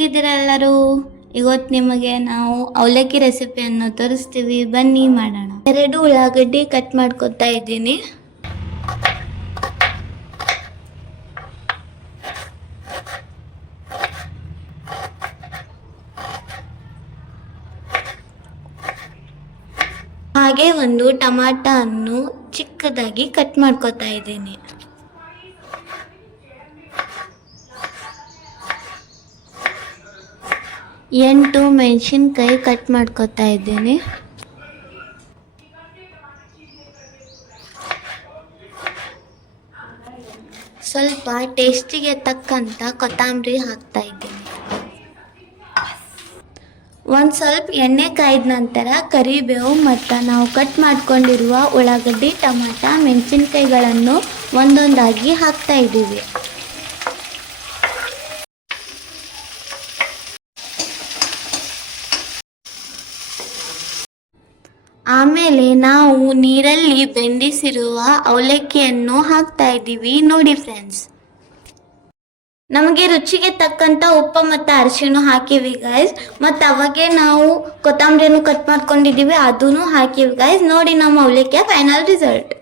ಹೇಗಿದ್ದೀರಾ ಎಲ್ಲರೂ? ಇವತ್ತು ನಿಮಗೆ ನಾವು ಅವಲಕ್ಕಿ ರೆಸಿಪಿಯನ್ನು ತೋರಿಸ್ತೀವಿ, ಬನ್ನಿ ಮಾಡೋಣ. 2 ಉಳ್ಳಾಗಡ್ಡಿ ಕಟ್ ಮಾಡ್ಕೊತಾ ಇದ್ದೀನಿ. ಹಾಗೆ ಒಂದು ಟಮಾಟವನ್ನು ಚಿಕ್ಕದಾಗಿ ಕಟ್ ಮಾಡ್ಕೊತಾ ಇದ್ದೀನಿ. ಎಂಟು ಮೆಣಸಿನ್ಕಾಯಿ ಕಟ್ ಮಾಡ್ಕೊತಾ ಇದ್ದೀನಿ. ಸ್ವಲ್ಪ ಟೇಸ್ಟಿಗೆ ತಕ್ಕಂತ ಕೊತ್ತಂಬರಿ ಹಾಕ್ತಾ ಇದ್ದೀನಿ. ಒಂದು ಸ್ವಲ್ಪ ಎಣ್ಣೆ ಕಾಯ್ದ ನಂತರ ಕರಿಬೇವು ಮತ್ತು ನಾವು ಕಟ್ ಮಾಡ್ಕೊಂಡಿರುವ ಉಳ್ಳಾಗಡ್ಡಿ, ಟಮಾಟ, ಮೆಣಸಿನ್ಕಾಯಿಗಳನ್ನು ಒಂದೊಂದಾಗಿ ಹಾಕ್ತಾ ಇದ್ದೀವಿ. ಆಮೇಲೆ ನಾವು ನೀರಲ್ಲಿ ಬೆಂದಿಸಿರುವ ಅವಲಕ್ಕಿಯನ್ನು ಹಾಕ್ತಾ ಇದ್ದೀವಿ. ನೋಡಿ ಫ್ರೆಂಡ್ಸ್, ನಮಗೆ ರುಚಿಗೆ ತಕ್ಕಂತ ಉಪ್ಪು ಮತ್ತು ಅರಿಶಿಣ ಹಾಕಿವಿ ಗೈಸ್. ಮತ್ತು ಅವಾಗೆ ನಾವು ಕೊತ್ತಂಬರಿಯನ್ನು ಕಟ್ ಮಾಡ್ಕೊಂಡಿದ್ದೀವಿ, ಅದನ್ನು ಹಾಕಿವಿ ಗೈಸ್. ನೋಡಿ ನಮ್ಮ ಅವಲಕ್ಕಿಯ ಫೈನಲ್ ರಿಸಲ್ಟ್.